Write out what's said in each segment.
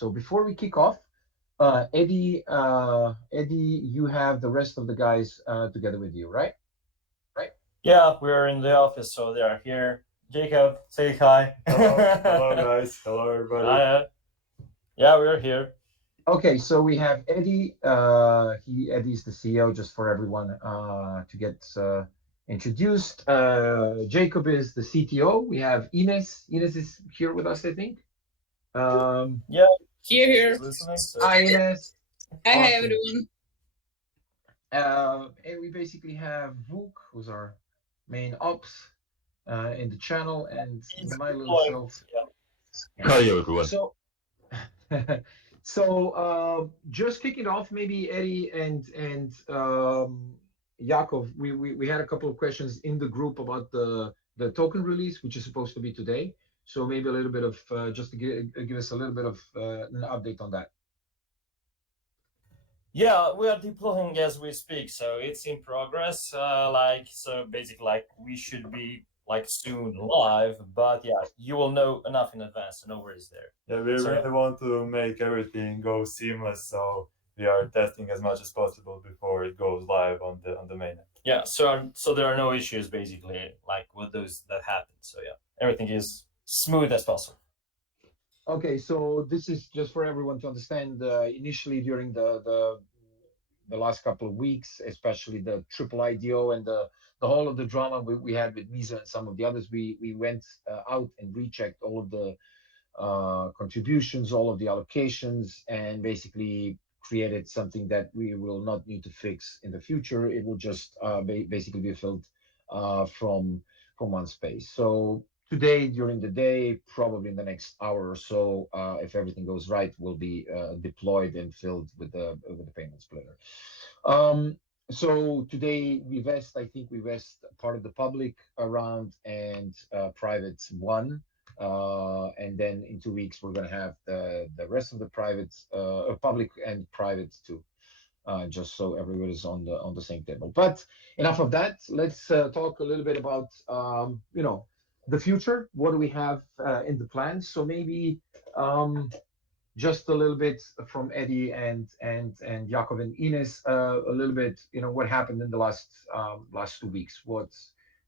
So before we kick off, Eddie, you have the rest of the guys together with you, right? Yeah, we're in the office, so they are here. Jacob, say hi. Hello, hello guys. Hello everybody. Yeah, we're here. Okay, so we have Eddie. Eddie's the CEO, just for everyone to get introduced. Jacob is the CTO. We have Ines. Ines is here with us, I think. Yeah, Here. listening. So. Hi, Ines. Hi, Awesome. everyone. And we basically have Vuk, who's our main ops in the channel, and my little self. Hi everyone. So, so just kicking off, maybe Eddie and Yakov, we had a couple of questions in the group about the token release, which is supposed to be today. So maybe a little bit of just to give us a little bit of an update on that. Yeah, we are deploying as we speak, so it's in progress. So basically, we should be soon live, but yeah, you will know enough in advance to know where it's there. Yeah, we really want to make everything go seamless, so we are testing as much as possible before it goes live on the mainnet. Yeah, so there are no issues basically with those that happen. So yeah, everything is smooth as possible. Okay, so this is just for everyone to understand. Initially, during the last couple of weeks, especially the triple IDO and the whole of the drama we had with Misa and some of the others, we went out and rechecked all of the contributions, all of the allocations, and basically created something that we will not need to fix in the future. It will just basically be filled from one space. So today, during the day, probably in the next hour or so, if everything goes right, will be deployed and filled with the payment splitter. So today I think we vest part of the public round and private one. And then in 2 weeks, we're going to have the rest of the private, public and private too, just so everybody's on the same table. But enough of that. Let's talk a little bit about the future. What do we have in the plans? So maybe just a little bit from Eddie and Jakov and Ines, a little bit, what happened in the last 2 weeks.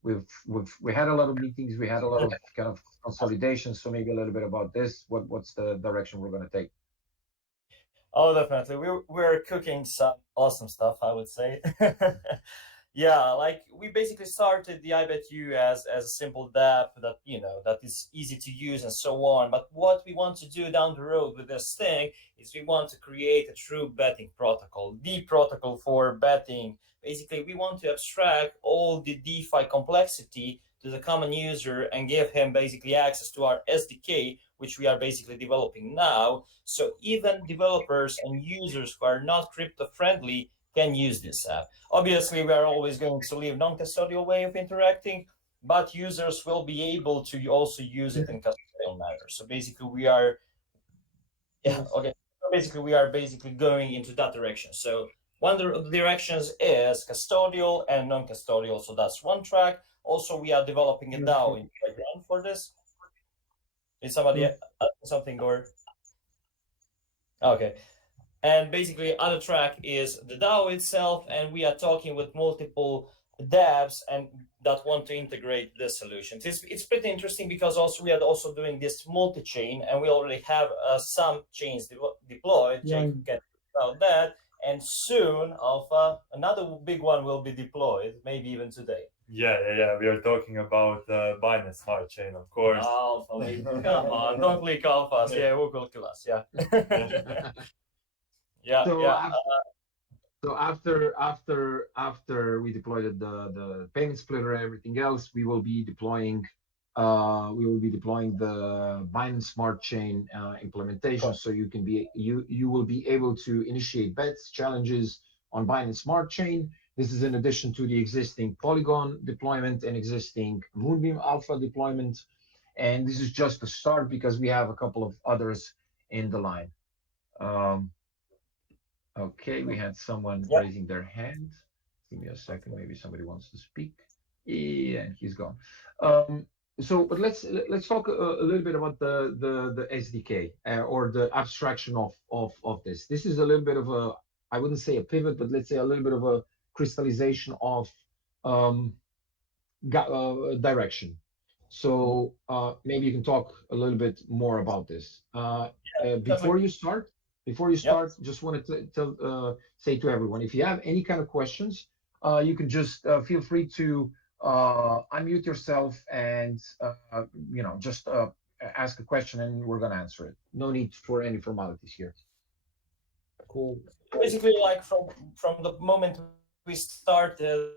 We had a lot of meetings, we had a lot of kind of consolidations. So maybe a little bit about this. What's the direction we're going to take? Oh, definitely. We're cooking some awesome stuff, I would say. Yeah, we basically started the iBetYou as a simple dApp that is easy to use and so on. But what we want to do down the road with this thing is we want to create a true betting protocol, the protocol for betting. Basically, we want to abstract all the DeFi complexity to the common user and give him basically access to our SDK, which we are basically developing now. So even developers and users who are not crypto friendly can use this app. Obviously, we are always going to leave non-custodial way of interacting, but users will be able to also use it in custodial manner. So basically, we are going into that direction. So one of the directions is custodial and non-custodial. So that's one track. Also, we are developing a DAO in the background for this. Is somebody something or? Okay. And basically, other track is the DAO itself, and we are talking with multiple dApps and that want to integrate this solution. It's pretty interesting because also we are also doing this multi-chain, and we already have some chains deployed. Yeah. Jake can talk about that, and soon Alpha, another big one will be deployed, maybe even today. Yeah. We are talking about Binance Smart Chain, of course. Alpha, come on, don't leak Alphas. Yeah, who will kill us? Yeah. Yeah. So after we deployed the payment splitter and everything else, we will be deploying the Binance Smart Chain implementation. So you will be able to initiate bets, challenges on Binance Smart Chain. This is in addition to the existing Polygon deployment and existing Moonbeam Alpha deployment. And this is just the start because we have a couple of others in the line. Okay, we had someone raising their hand. Give me a second. Maybe somebody wants to speak. Yeah, he's gone. So, but let's talk a little bit about the SDK or the abstraction of this. This is a little bit of a, I wouldn't say a pivot, but let's say a little bit of a crystallization of um, direction. So maybe you can talk a little bit more about this. Definitely. Before you Yep. start, just wanted to say to everyone, if you have any kind of questions, you can just feel free to unmute yourself and just ask a question, and we're gonna answer it. No need for any formalities here. Cool. Basically, like from the moment we started,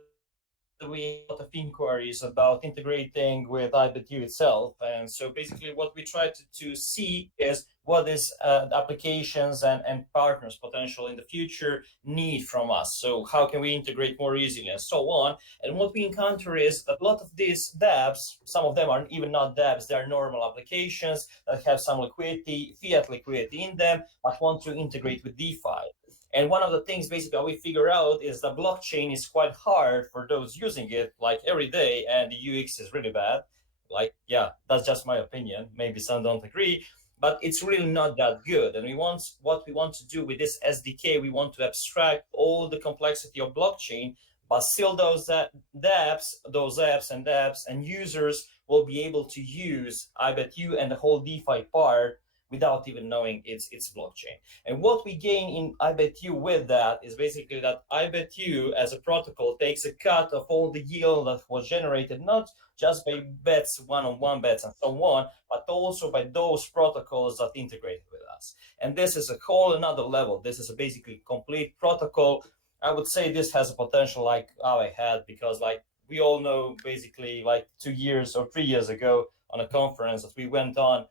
we had a lot of inquiries about integrating with iBetYou itself. And so basically what we try to see is what is the applications and partners potential in the future need from us. So how can we integrate more easily and so on. And what we encounter is that a lot of these dApps, some of them are even not dApps, they are normal applications that have some liquidity, fiat liquidity in them, but want to integrate with DeFi. And one of the things basically we figure out is the blockchain is quite hard for those using it like every day, and the UX is really bad. Like, yeah, that's just my opinion. Maybe some don't agree, but it's really not that good. And what we want to do with this SDK, we want to abstract all the complexity of blockchain, but still those apps and users will be able to use iBetYou and the whole DeFi part without even knowing it's blockchain. And what we gain in iBetYou with that is basically that iBetYou as a protocol takes a cut of all the yield that was generated, not just by bets, one-on-one bets and so on, but also by those protocols that integrate with us. And this is a whole another level. This is a basically complete protocol. I would say this has a potential like AAVE had, because like we all know basically like 2 years or 3 years ago on a conference that we went on,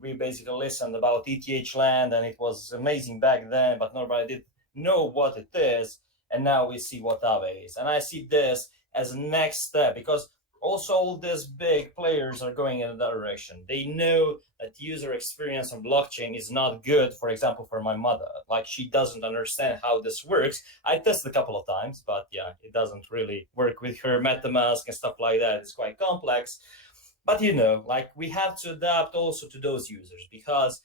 we basically listened about ETH land, and it was amazing back then, but nobody did know what it is. And now we see what AAVE is. And I see this as a next step, because also all these big players are going in that direction. They know that user experience on blockchain is not good, for example, for my mother. Like, she doesn't understand how this works. I tested a couple of times, but yeah, it doesn't really work with her MetaMask and stuff like that. It's quite complex. But like we have to adapt also to those users, because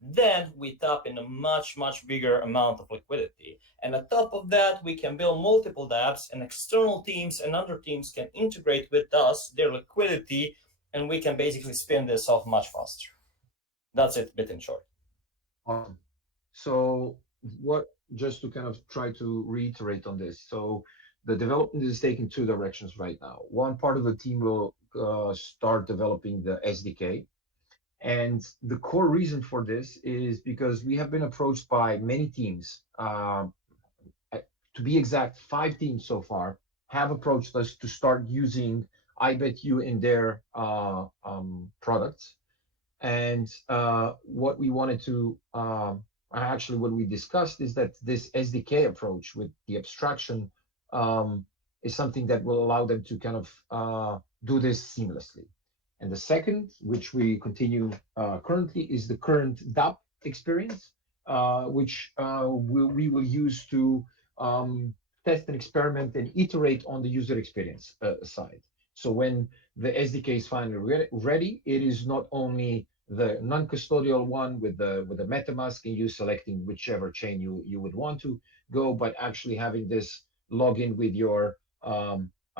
then we tap in a much, much bigger amount of liquidity. And on top of that, we can build multiple dApps, and external teams and other teams can integrate with us, their liquidity, and we can basically spin this off much faster. That's it, bit in short. Awesome. So just to kind of try to reiterate on this. So the development is taking two directions right now. One part of the team will start developing the SDK. And the core reason for this is because we have been approached by many teams. To be exact, 5 teams so far have approached us to start using iBetYou in their products. And what we wanted to actually what we discussed is that this SDK approach with the abstraction is something that will allow them to kind of do this seamlessly. And the second, which we continue currently, is the current dApp experience, which we will use to test and experiment and iterate on the user experience side. So when the SDK is finally ready, it is not only the non-custodial one with the MetaMask and you selecting whichever chain you would want to go, but actually having this login with your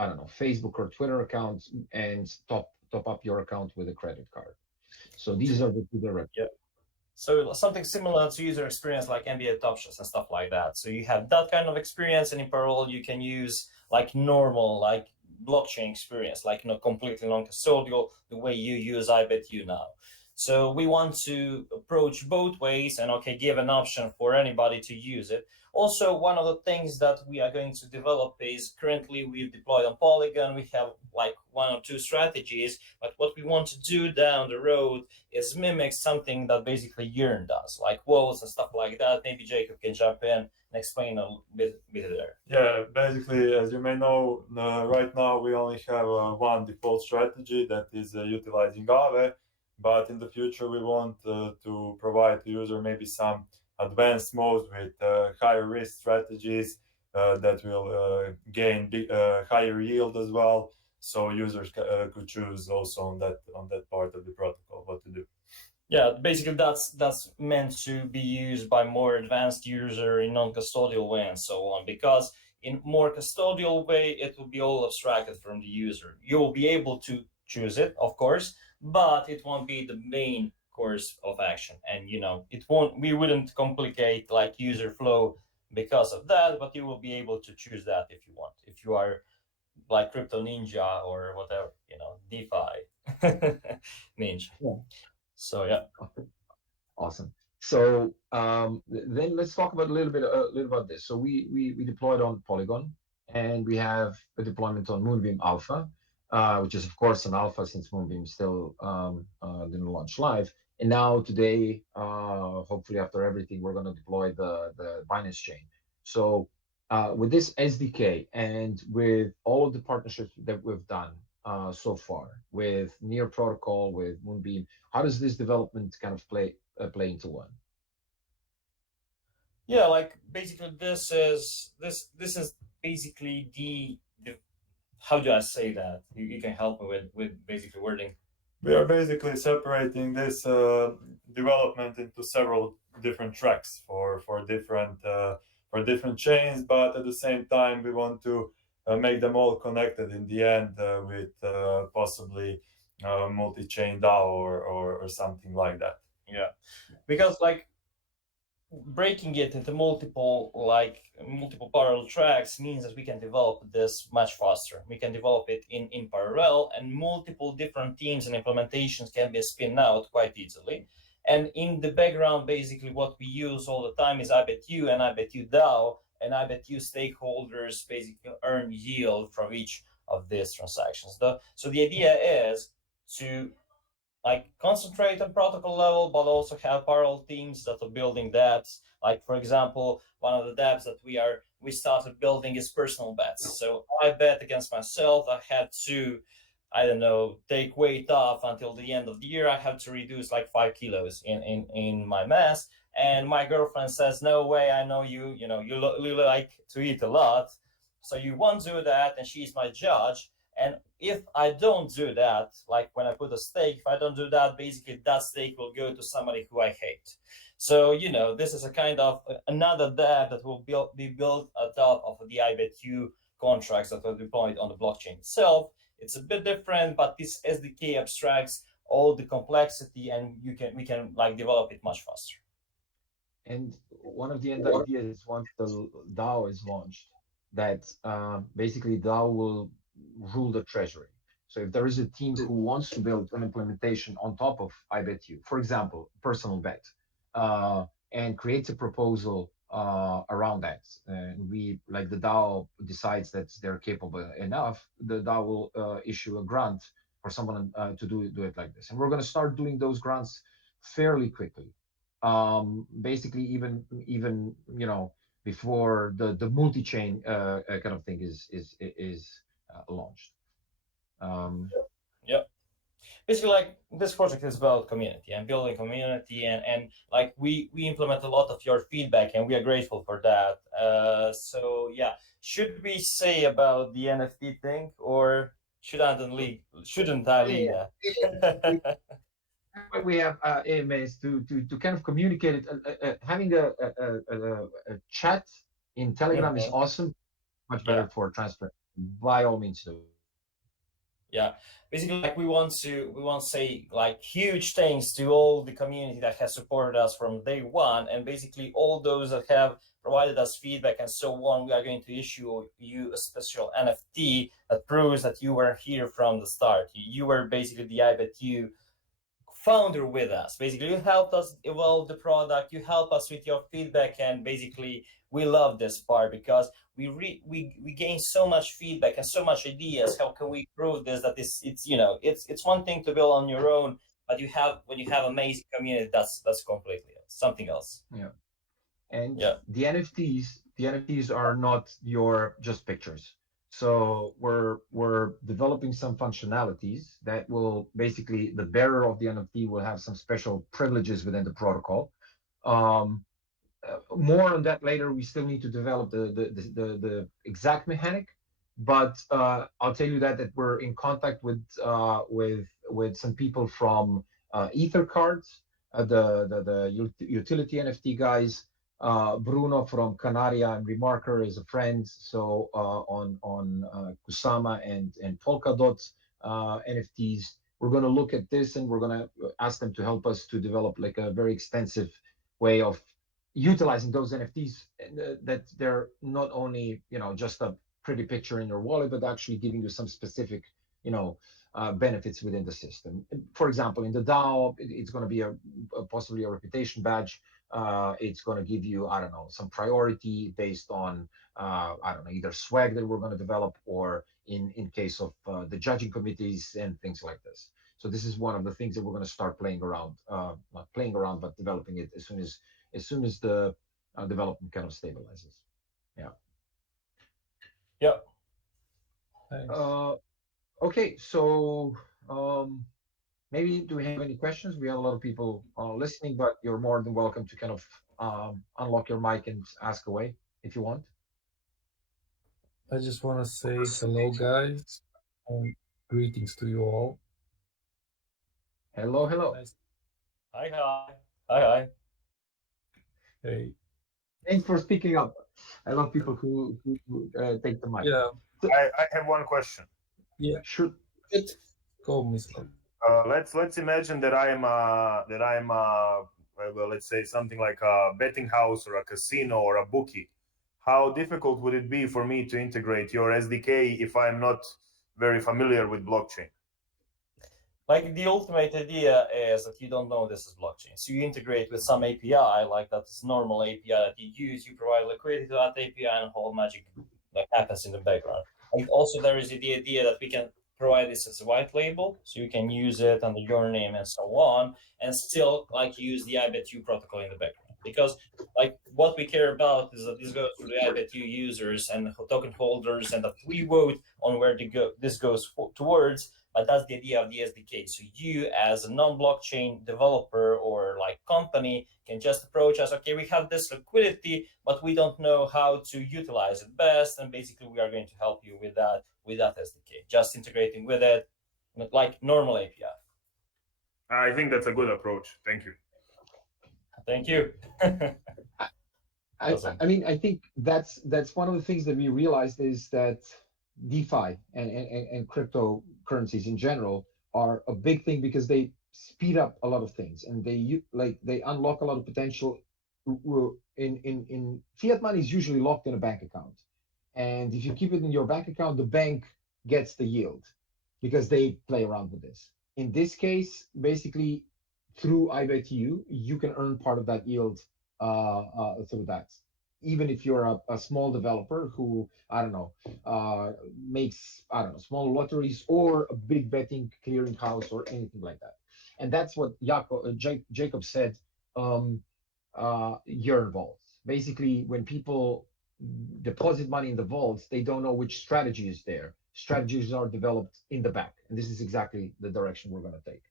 I don't know, Facebook or Twitter account and top up your account with a credit card. So these are the two directions. Yeah. So something similar to user experience like NBA Top Shots and stuff like that. So you have that kind of experience, and in parallel you can use like normal like blockchain experience, like completely non-custodial, the way you use iBetYou now. So we want to approach both ways and give an option for anybody to use it. Also, one of the things that we are going to develop is currently we've deployed on Polygon. We have like 1 or 2 strategies, but what we want to do down the road is mimic something that basically Yearn does, like walls and stuff like that. Maybe Jacob can jump in and explain a bit there. Yeah, basically, as you may know, right now we only have one default strategy that is utilizing AAVE, but in the future we want to provide the user maybe some advanced modes with higher risk strategies that will gain higher yield as well. so users could choose also on that part of the protocol what to do. Yeah, basically that's meant to be used by more advanced user in non-custodial way and so on, because in more custodial way it will be all abstracted from the user. You will be able to choose it, of course, but it won't be the main course of action, and we wouldn't complicate like user flow because of that, but you will be able to choose that if you want, if you are like Crypto Ninja or whatever, DeFi Ninja. Yeah. So yeah. Awesome. So then let's talk about a little about this. So we deployed on Polygon, and we have a deployment on Moonbeam Alpha, which is of course an alpha since Moonbeam still didn't launch live. And now today, hopefully after everything, we're going to deploy the Binance chain. So with this SDK and with all of the partnerships that we've done so far with Near Protocol, with Moonbeam, how does this development kind of play into one? Yeah, like basically this is basically the how do I say that? You can help me with basically wording. We are basically separating this development into several different tracks for different chains, but at the same time we want to make them all connected in the end with possibly multi-chain DAO or something like that. Yeah, because like breaking it into multiple parallel tracks means that we can develop this much faster. We can develop it in parallel, and multiple different teams and implementations can be spun out quite easily. And in the background, basically what we use all the time is iBetYou and iBetYou DAO, and iBetYou stakeholders basically earn yield from each of these transactions. So the idea is to like concentrate on protocol level, but also have parallel teams that are building dApps. Like for example, one of the dApps that we started building is personal bets. So I bet against myself. I had to, I don't know, take weight off until the end of the year. I have to reduce like 5 kilos in my mass. And my girlfriend says, "No way! I know you. You like to eat a lot, so you won't do that." And she's my judge. And if I don't do that, like when I put a stake, if I don't do that, basically that stake will go to somebody who I hate. So, this is a kind of another dApp that will be built on top of the iBetYou contracts that are deployed on the blockchain itself. It's a bit different, but this SDK abstracts all the complexity, and we can like develop it much faster. And one of the end ideas is once the DAO is launched, that basically DAO will rule the treasury. So if there is a team who wants to build an implementation on top of iBetYou, for example, personal bet, and creates a proposal around that, and we like the DAO decides that they're capable enough, the DAO will issue a grant for someone to do it like this. And we're going to start doing those grants fairly quickly. Basically, even before the multi-chain kind of thing is launched. Yeah. Basically, like this project is about community and building community, and like we implement a lot of your feedback, and we are grateful for that. So yeah, should we say about the NFT thing, or shouldn't I lead that? We have AMAs to kind of communicate it. Having a chat in Telegram is awesome, much better for transfer. By all means, do. Yeah, basically, like we want to say like huge thanks to all the community that has supported us from day one, and basically all those that have provided us feedback and so on. We are going to issue you a special NFT that proves that you were here from the start. You were basically the iBetYou founder with us. Basically, you helped us evolve the product, you help us with your feedback, and basically we love this part because we gain so much feedback and so much ideas. How can we prove this, that it's one thing to build on your own, but when you have amazing community, that's completely something else. Yeah. And the NFTs are not your just pictures. So we're developing some functionalities that will basically, the bearer of the NFT will have some special privileges within the protocol. More on that later. We still need to develop the exact mechanic, But I'll tell you that we're in contact with some people from Ether Cards, the utility NFT guys. Bruno from Canaria and Remarker is a friend. So on Kusama and Polkadot NFTs, we're going to look at this and we're going to ask them to help us to develop like a very extensive way of utilizing those NFTs, that they're not only just a pretty picture in your wallet, but actually giving you some specific benefits within the system. For example, in the DAO, it's going to be possibly a reputation badge. It's going to give you, I don't know, some priority based on I don't know, either swag that we're going to develop, or in case of the judging committees and things like this. So this is one of the things that we're going to start playing around, not playing around, but developing it as soon as the development kind of stabilizes. Yeah. Yeah. Okay, so maybe do we have any questions? We have a lot of people listening, but you're more than welcome to kind of unlock your mic and ask away if you want. I just want to say hello, guys, and greetings to you all. Hello, hello. Nice. Hi, hi. Hi, hi. Hey. Thanks for speaking up. I love people who take the mic. Yeah. I have one question. Yeah. Sure. Go, Mr. Let's imagine that I'm well, let's say something like a betting house or a casino or a bookie. How difficult would it be for me to integrate your SDK if I'm not very familiar with blockchain? Like the ultimate idea is that you don't know this is blockchain. So you integrate with some API, like that's normal API that you use, you provide liquidity to that API, and whole magic that happens in the background. And also there is the idea that we can provide this as a white label, so you can use it under your name and so on, and still like use the IBetYou protocol in the background. Because like what we care about is that this goes through the IBetYou users and token holders, and that we vote on where this goes towards. But that's the idea of the SDK. So you as a non-blockchain developer or like company can just approach us, okay, we have this liquidity, but we don't know how to utilize it best. And basically we are going to help you with that SDK, just integrating with it like normal API. I think that's a good approach. Thank you. Thank you. I mean, I think that's one of the things that we realized is that DeFi and cryptocurrencies in general are a big thing because they speed up a lot of things, and they unlock a lot of potential. In fiat money is usually locked in a bank account, and if you keep it in your bank account, the bank gets the yield because they play around with this. In this case, basically through iBetYou, you can earn part of that yield through that, even if you're a small developer who makes small lotteries or a big betting clearinghouse or anything like that. And that's what Jacob said. Your vaults, basically, when people deposit money in the vaults, they don't know which strategy is there. Strategies are developed in the back, and this is exactly the direction we're going to take.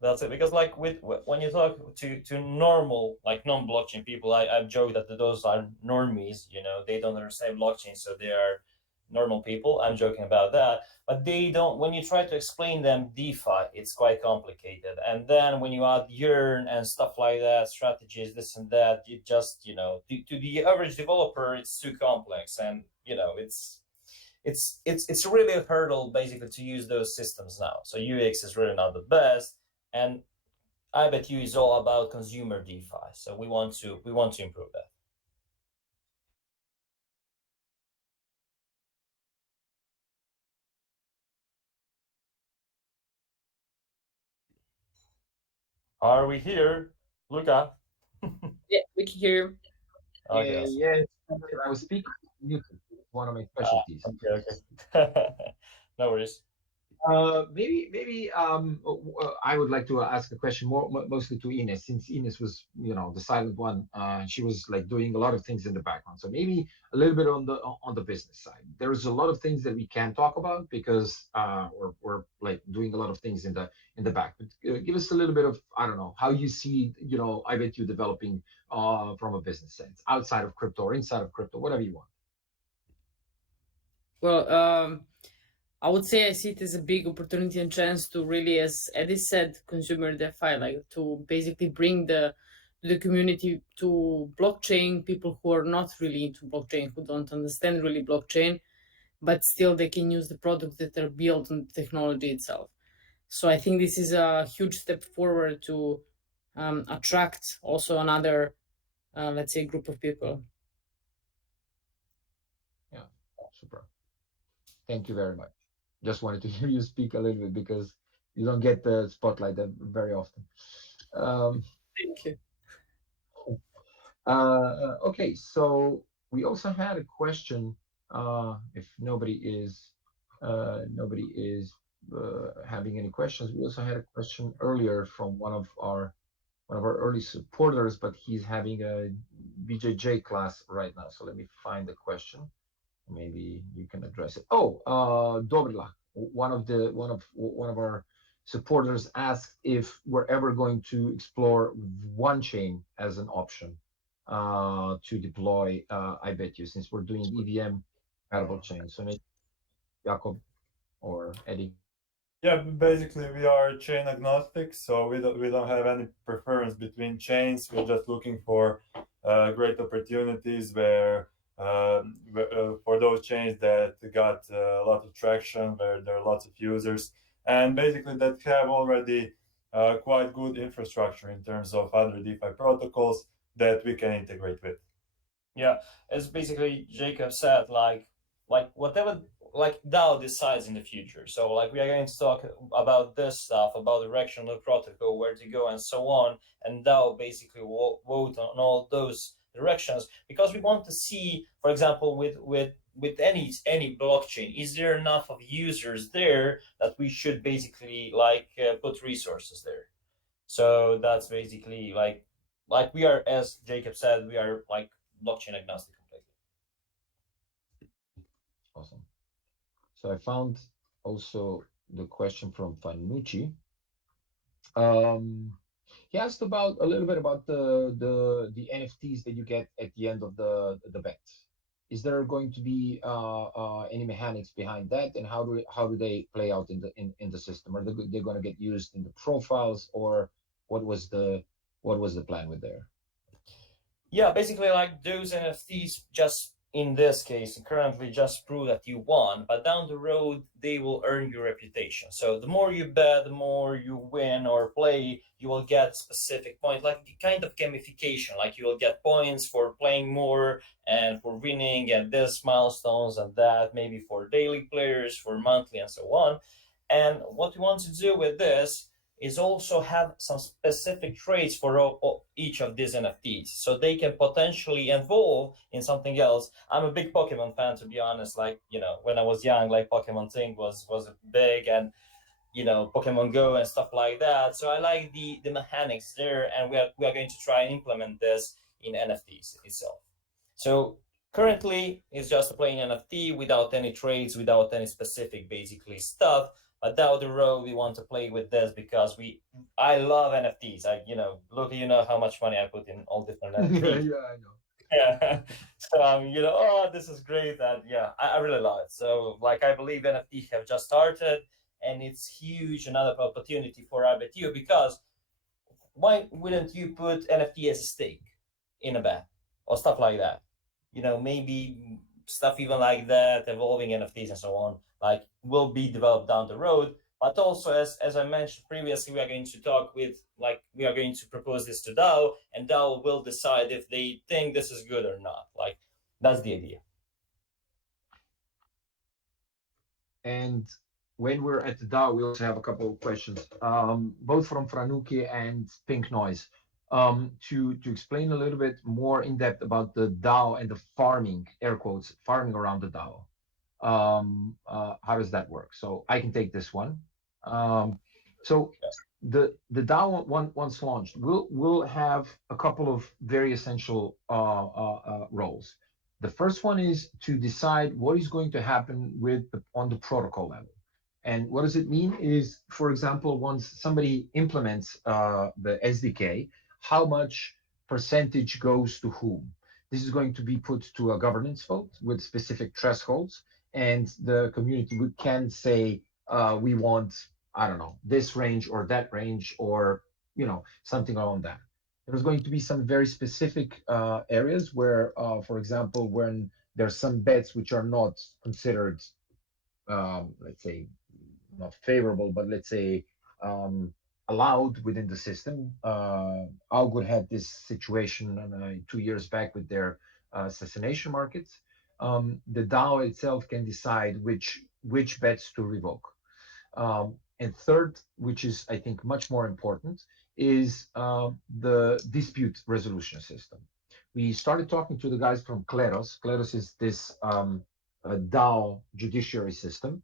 That's it. Because like when you talk to normal, like non-blockchain people, I've joked that those are normies, they don't understand blockchain, so they are normal people. I'm joking about that. But they don't, when you try to explain them DeFi, it's quite complicated. And then when you add yearn and stuff like that, strategies, this and that, you just, to the average developer, it's too complex. And, it's really a hurdle basically to use those systems now. So UX is really not the best. And iBetYou is all about consumer DeFi, so we want to improve that. Are we here, Luca? Yeah, we can hear you. Oh, yes. Yeah, I was speaking. One of my specialties. Okay. No worries. Maybe I would like to ask a question mostly to Ines, since Ines was, the silent one. She was like doing a lot of things in the background. So maybe a little bit on the business side. There's a lot of things that we can talk about because we're like doing a lot of things in the back. But give us a little bit of, I don't know, how you see, I bet you developing from a business sense, outside of crypto or inside of crypto, whatever you want. Well, I would say I see it as a big opportunity and chance to really, as Eddie said, consumer DeFi, like to basically bring the community to blockchain, people who are not really into blockchain, who don't understand really blockchain, but still they can use the products that are built on the technology itself. So I think this is a huge step forward to attract also another, let's say, group of people. Yeah, super. Thank you very much. Just wanted to hear you speak a little bit because you don't get the spotlight that very often. Thank you. Okay, so we also had a question. If nobody is having any questions, we also had a question earlier from one of our early supporters, but he's having a BJJ class right now. So let me find the question. Maybe you can address it. Oh, Dobrila, one of our supporters asked if we're ever going to explore one chain as an option to deploy iBetYou, since we're doing EVM compatible chains. So maybe Jakob or Eddie. Yeah, basically we are chain agnostic, so we don't have any preference between chains. We're just looking for great opportunities where for those chains that got a lot of traction, where there are lots of users, and basically that have already quite good infrastructure in terms of other DeFi protocols that we can integrate with. Yeah, as basically Jacob said, like whatever like DAO decides in the future. So like we are going to talk about this stuff, about direction of the protocol, where to go, and so on. And DAO basically will vote on all those directions because we want to see, for example, with any blockchain, is there enough of users there that we should basically put resources there. So that's basically like we are, as Jacob said, we are like blockchain agnostic completely. Awesome. So I found also the question from Fanucci. He asked about a little bit about the NFTs that you get at the end of the bet. Is there going to be any mechanics behind that, and how do they play out in the system? Are they going to get used in the profiles, or what was the plan with there? Yeah, basically like those NFTs just in this case currently just prove that you won, but down the road they will earn your reputation. So the more you bet, the more you win or play, you will get specific points, like kind of gamification. Like you will get points for playing more and for winning and this milestones and that, maybe for daily players, for monthly and so on. And what we want to do with this is also have some specific traits for each of these NFTs, so they can potentially evolve in something else. I'm a big Pokemon fan, to be honest. Like, when I was young, like Pokemon thing was big, and Pokemon Go and stuff like that. So I like the mechanics there, and we are going to try and implement this in NFTs itself. So currently, it's just a plain NFT without any traits, without any specific basically stuff. But down the road, we want to play with this because I love NFTs. Look, how much money I put in all different NFTs. Yeah, I know. Yeah. So this is great. And yeah, I really love it. So like, I believe NFTs have just started, and it's huge, another opportunity for iBetYou, because why wouldn't you put NFT as a stake in a bet or stuff like that? Maybe stuff even like that, evolving NFTs and so on, like will be developed down the road. But also, as I mentioned previously, we are going to propose this to DAO, and DAO will decide if they think this is good or not. Like, that's the idea. And when we're at the DAO, we also have a couple of questions, both from Franuki and Pink Noise, to explain a little bit more in depth about the DAO and the farming, air quotes, farming around the DAO. How does that work? So I can take this one. So the DAO once launched will have a couple of very essential roles. The first one is to decide what is going to happen on the protocol level. And what does it mean is, for example, once somebody implements the SDK, how much percentage goes to whom? This is going to be put to a governance vote with specific thresholds, and the community can say, we want, I don't know, this range or that range, or something along that. There's going to be some very specific areas where, for example, when there's some bets which are not considered, let's say, not favorable, but let's say allowed within the system. Algor had this situation 2 years back with their assassination markets. The DAO itself can decide which bets to revoke. And third, which is I think much more important, is the dispute resolution system. We started talking to the guys from Kleros. Kleros is this DAO judiciary system.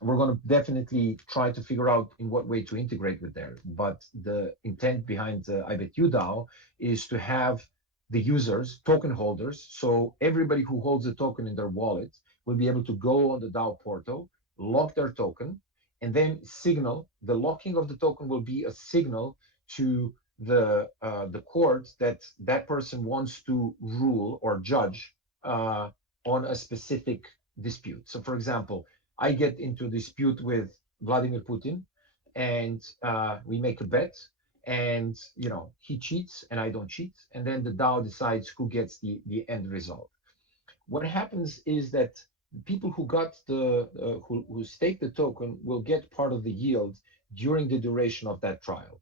We're going to definitely try to figure out in what way to integrate with there. But the intent behind the iBetYou DAO is to have the users, token holders, so everybody who holds a token in their wallet will be able to go on the DAO portal, lock their token, and then signal. The locking of the token will be a signal to the court that that person wants to rule or judge on a specific dispute. So, for example, I get into a dispute with Vladimir Putin, and we make a bet, and he cheats and I don't cheat, and then the DAO decides who gets the end result. What happens is that the people who got who stake the token will get part of the yield during the duration of that trial,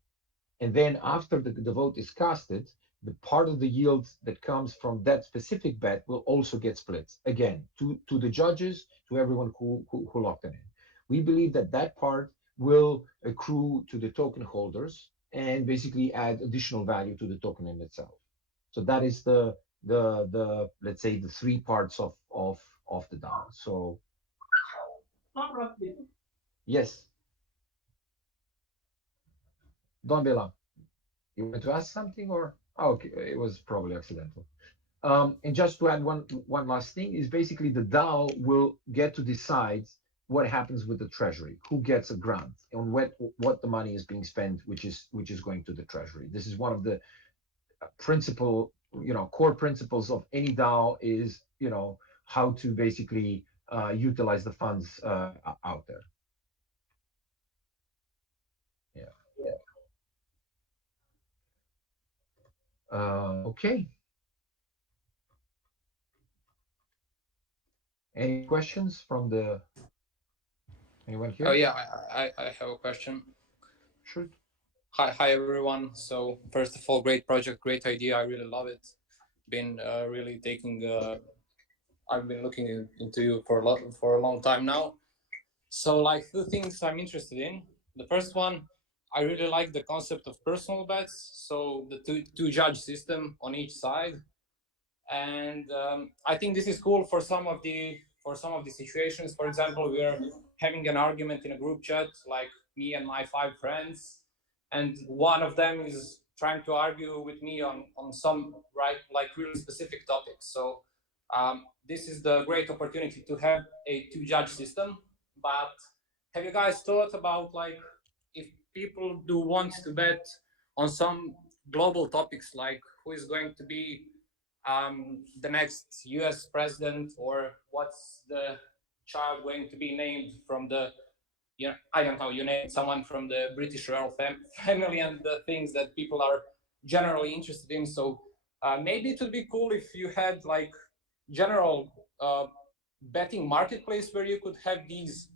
and then after the vote is casted, the part of the yield that comes from that specific bet will also get split again to the judges, to everyone who locked them in. We believe that that part will accrue to the token holders and basically add additional value to the token in itself. So that is the let's say the three parts of the DAO. So yes, Don Bela, you want to ask something, or okay, it was probably accidental. And just to add one last thing is basically the DAO will get to decide what happens with the treasury, who gets a grant, and what the money is being spent, which is going to the treasury. This is one of the core principles of any DAO is how to basically utilize the funds out there. Okay. Any questions from anyone here? Oh yeah, I have a question. Sure. Hi everyone. So first of all, great project, great idea. I really love it. Been really I've been looking into you for a long time now. So like two things I'm interested in. The first one, I really like the concept of personal bets. So the two judge system on each side, and I think this is cool for some of the situations. For example, we are having an argument in a group chat, like me and my 5 friends, and one of them is trying to argue with me on some really specific topics. So this is the great opportunity to have a 2-judge system. But have you guys thought about, like, if people do want to bet on some global topics, like who is going to be the next US president, or what's the child going to be named from the, I don't know, you name someone from the British royal family, and the things that people are generally interested in. So maybe it would be cool if you had like general betting marketplace where you could have these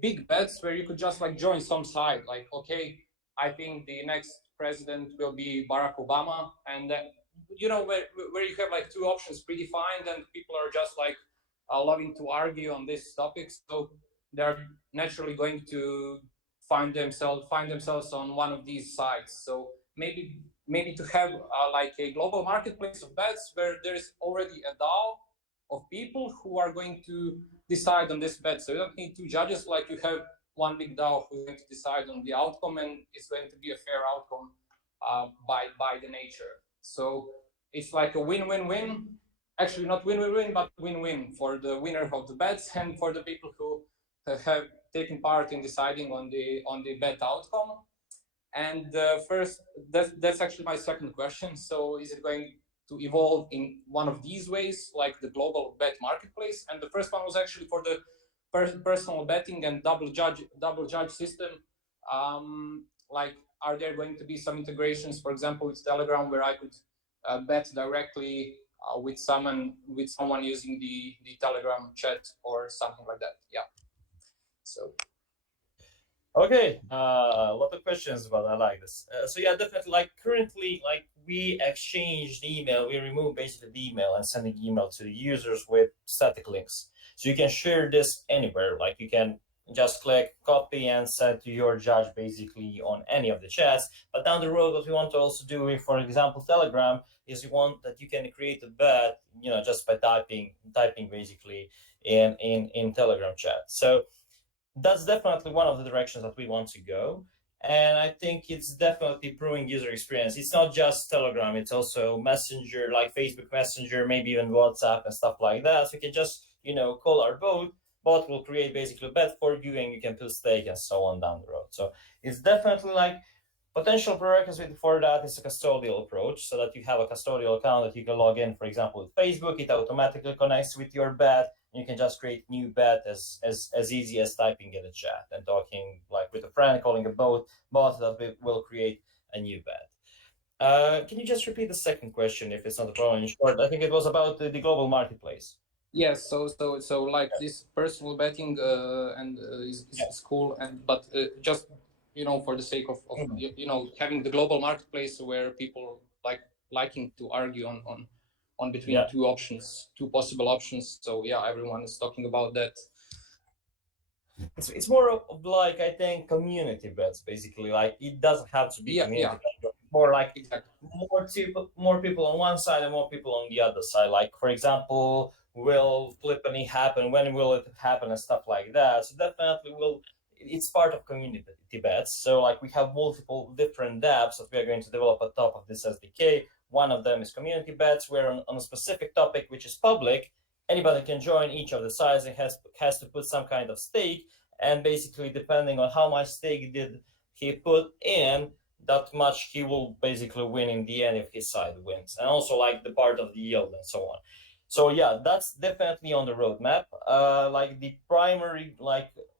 big bets where you could just like join some side, like, okay, I think the next president will be Barack Obama, and where you have like 2 options predefined, and people are just like loving to argue on this topic, so they're naturally going to find themselves on one of these sides. So maybe to have like a global marketplace of bets where there is already a DAO of people who are going to decide on this bet. So you don't need two judges, like you have one big DAO who's going to decide on the outcome, and it's going to be a fair outcome by the nature. So it's like a win-win-win. Actually, not win-win-win, but win-win for the winner of the bets and for the people who have taken part in deciding on the bet outcome. And first, that's actually my second question. So is it going to evolve in one of these ways, like the global bet marketplace? And the first one was actually for the personal betting and double judge system. Like, are there going to be some integrations, for example, with Telegram, where I could bet directly with someone using the Telegram chat or something like that? Yeah. So. Okay, a lot of questions, but I like this. So yeah, definitely. Like currently, like we exchanged email, we removed basically the email and sending email to the users with static links. So you can share this anywhere. Like you can just click copy and send to your judge basically on any of the chats. But down the road, what we want to also do, with, for example, Telegram, is we want that you can create a bet, you know, just by typing basically in Telegram chat. So that's definitely one of the directions that we want to go. And I think it's definitely improving user experience. It's not just Telegram, it's also Messenger, like Facebook Messenger, maybe even WhatsApp and stuff like that. So you can just, you know, call our bot will create basically a bet for you, and you can put stake and so on down the road. So it's definitely like potential prerequisite for that is a custodial approach, so that you have a custodial account that you can log in, for example, with Facebook. It automatically connects with your bet. You can just create new bet as easy as typing in the chat and talking like with a friend, calling a bot that will create a new bet. Can you just repeat the second question if it's not a problem? In short, I think it was about the global marketplace. Yes, so like this personal betting is cool, but just, you know, for the sake of you know, having the global marketplace where people liking to argue on between two possible options. So yeah, everyone is talking about that. It's more of like, I think, community bets basically. Like it doesn't have to be community. Yeah. More like more people on one side and more people on the other side. Like for example, will flipping happen? When will it happen? And stuff like that. So definitely it's part of community bets. So like we have multiple different dApps that we are going to develop on top of this SDK. One of them is community bets, where on a specific topic which is public, anybody can join. Each of the sides has to put some kind of stake, and basically depending on how much stake did he put in, that much he will basically win in the end if his side wins, and also like the part of the yield and so on. So yeah, that's definitely on the roadmap. Like the primary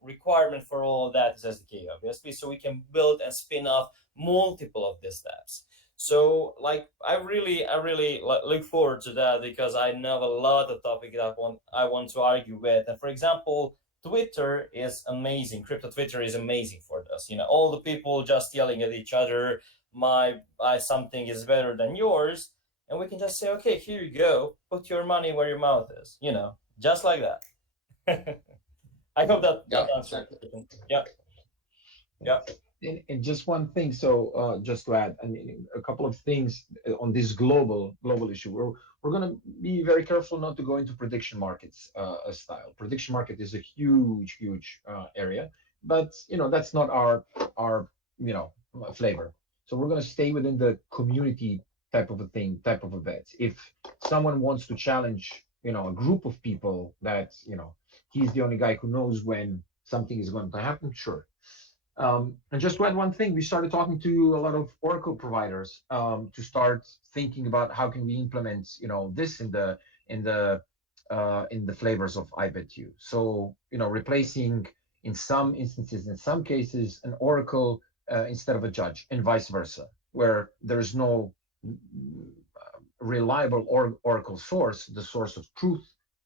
requirement for all of that is SDK, obviously, so we can build and spin off multiple of these dApps. So like I really look forward to that, because I know a lot of topics that I want to argue with. And for example, Twitter is amazing. Crypto Twitter is amazing for this. You know, all the people just yelling at each other, something is better than yours, and we can just say, okay, here you go, put your money where your mouth is. You know, just like that. I hope that answers. Yeah. And just one thing, so just to add, I mean, a couple of things on this global issue. We're going to be very careful not to go into prediction markets style. Prediction market is a huge area, but you know that's not our flavor. So we're going to stay within the community type of a bet. If someone wants to challenge, you know, a group of people that, you know, he's the only guy who knows when something is going to happen, sure. And just to add one thing, we started talking to a lot of Oracle providers to start thinking about how can we implement, you know, this in the flavors of iBetYou. So, you know, replacing in some instances, in some cases, an Oracle instead of a judge, and vice versa, where there is no reliable Oracle source, the source of truth,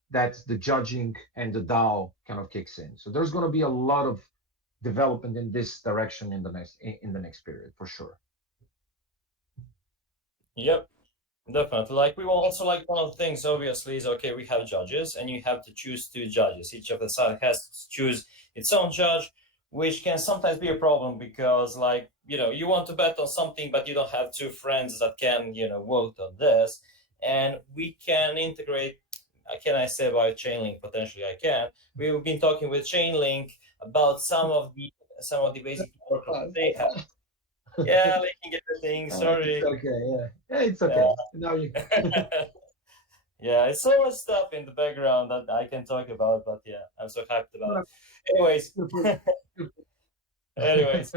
that the judging and the DAO kind of kicks in. So there's going to be a lot of development in this direction in the next period, for sure. Yep, definitely. Like we will also, like, one of the things obviously is, okay, we have judges and you have to choose 2 judges. Each of the side has to choose its own judge, which can sometimes be a problem, because like, you know, you want to bet on something but you don't have 2 friends that can, you know, vote on this. And we can integrate can I say about Chainlink? Potentially, I can. We've been talking with Chainlink about some of the basic workloads they have. Yeah, linking everything. Sorry. It's okay. Yeah, it's okay. Now you. Yeah, it's so much stuff in the background that I can talk about, but yeah, I'm so hyped about it. Anyways,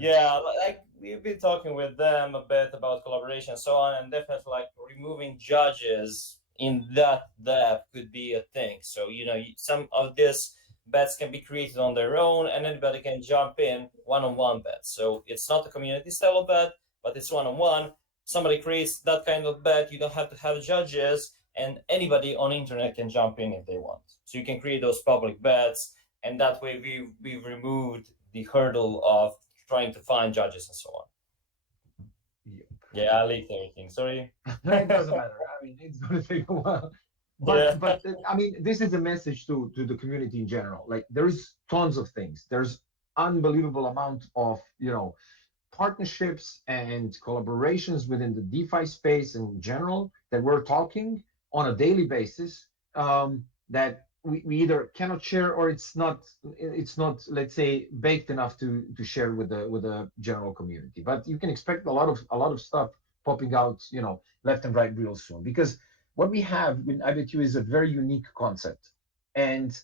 yeah, like we've been talking with them a bit about collaboration and so on, and definitely like removing judges in that depth could be a thing. So some of this bets can be created on their own, and anybody can jump in one-on-one bets. So it's not a community style bet, but it's one-on-one. Somebody creates that kind of bet. You don't have to have judges, and anybody on internet can jump in if they want. So you can create those public bets, and that way we've removed the hurdle of trying to find judges and so on. Yeah, I leaked everything. Sorry. It doesn't matter. I mean, it's going to take a while. But I mean, this is a message to the community in general. Like, there is tons of things. There's unbelievable amount of partnerships and collaborations within the DeFi space in general that we're talking on a daily basis, that we either cannot share, or it's not, let's say, baked enough to share with the general community. But you can expect a lot of stuff popping out, left and right real soon, because what we have with iBetYou is a very unique concept, and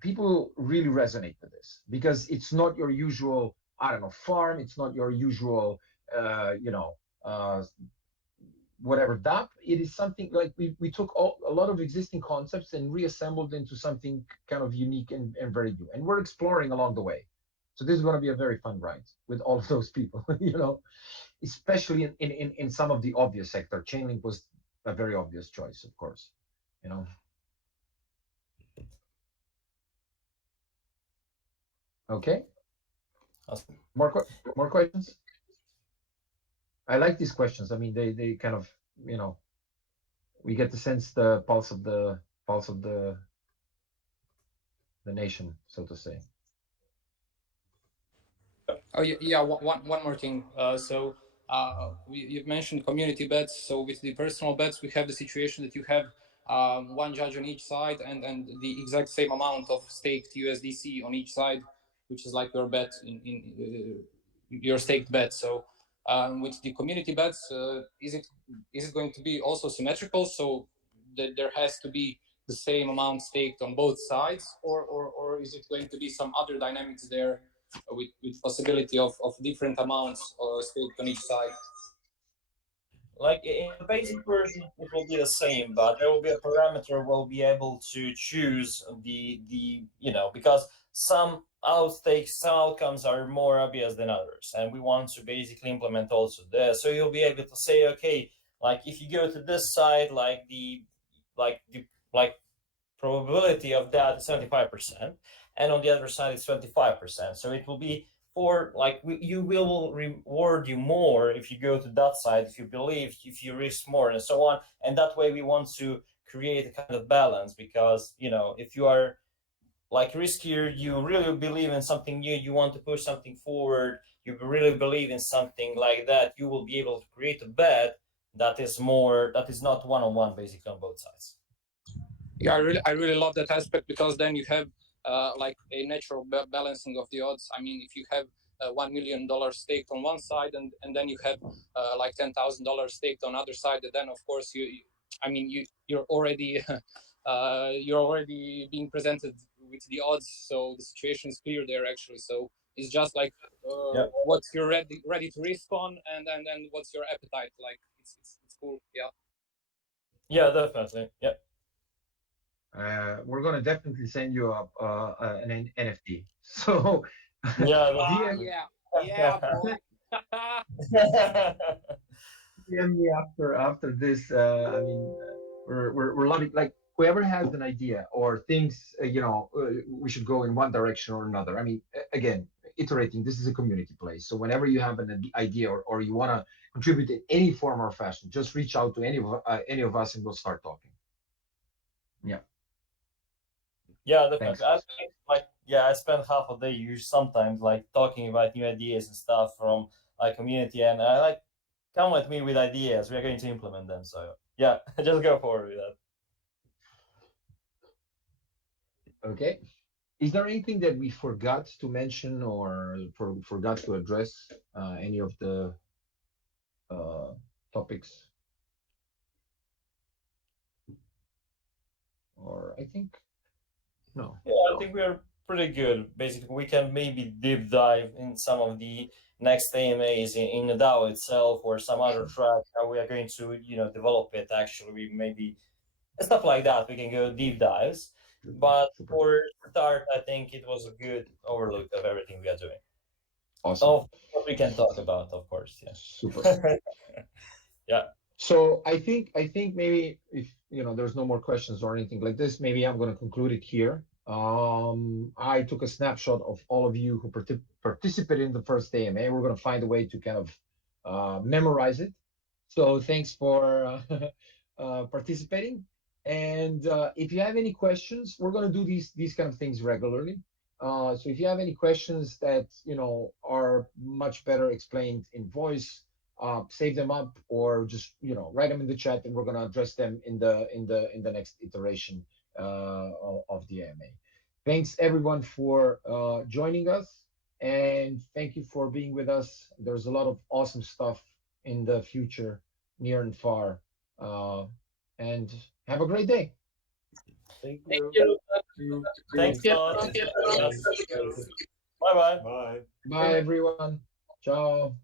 people really resonate with this, because it's not your usual, I don't know, farm. It's not your usual, whatever DApp. It is something like we took a lot of existing concepts and reassembled into something kind of unique and very new. And we're exploring along the way. So this is going to be a very fun ride with all of those people, especially in some of the obvious sector. Chainlink was a very obvious choice, of course, Okay. Awesome. More questions? I like these questions. I mean, they kind of, we get to sense the pulse of the nation, so to say. Oh yeah. One more thing. You've mentioned community bets. So with the personal bets, we have the situation that you have one judge on each side, and the exact same amount of staked USDC on each side, which is like your bet in your staked bet. So with the community bets, is it going to be also symmetrical, so that there has to be the same amount staked on both sides, or is it going to be some other dynamics there with possibility of different amounts staked on each side? Like in the basic version, it will be the same, but there will be a parameter we'll be able to choose because some outcomes are more obvious than others, and we want to basically implement also this. So you'll be able to say, okay, like if you go to this side, like the probability of that is 75%, and on the other side it's 25%. So it will be you will reward you more if you go to that side, if you risk more, and so on. And that way we want to create a kind of balance, because if you are like riskier, you really believe in something new, you want to push something forward, you really believe in something like that, you will be able to create a bet that is not one-on-one basically on both sides. Yeah, I really love that aspect, because then you have like a natural balancing of the odds. I mean, if you have $1 million staked on one side, and then you have like $10,000 staked on other side, then of course you're already being presented with the odds, so the situation is clear there actually. So it's just like what you're ready to risk on, and then what's your appetite like. It's cool. Yeah, definitely. Yeah. We're gonna definitely send you an NFT. So yeah, DM me after this. I mean, we're loving, like, whoever has an idea or thinks we should go in one direction or another. I mean, again, iterating. This is a community place, so whenever you have an idea or you want to contribute in any form or fashion, just reach out to any of us and we'll start talking. Yeah, definitely. I spend half a day sometimes talking about new ideas and stuff from our community, and I come with me with ideas. We are going to implement them. So yeah, just go forward with that. Okay. Is there anything that we forgot to mention or forgot to address? Any of the topics? Or I think no. Yeah, I think we are pretty good. Basically, we can maybe deep dive in some of the next AMAs in the DAO itself or some other track, how we are going to, develop it. Actually, we maybe stuff like that. We can go deep dives. But Super. for start, I think it was a good overlook of everything we are doing. Awesome. Of what we can talk about, of course. Yeah. Super. Yeah. So I think maybe if there's no more questions or anything like this, maybe I'm going to conclude it here. I took a snapshot of all of you who participated in the first AMA. We're going to find a way to kind of memorize it. So thanks for participating. And if you have any questions, we're going to do these kind of things regularly. So if you have any questions that are much better explained in voice, save them up or just write them in the chat, and we're going to address them in the next iteration of the AMA. Thanks everyone for joining us, and thank you for being with us. There's a lot of awesome stuff in the future, near and far, and have a great day. Thank Thank you. you. Thanks a lot. Bye-bye. Bye. Bye everyone. Ciao.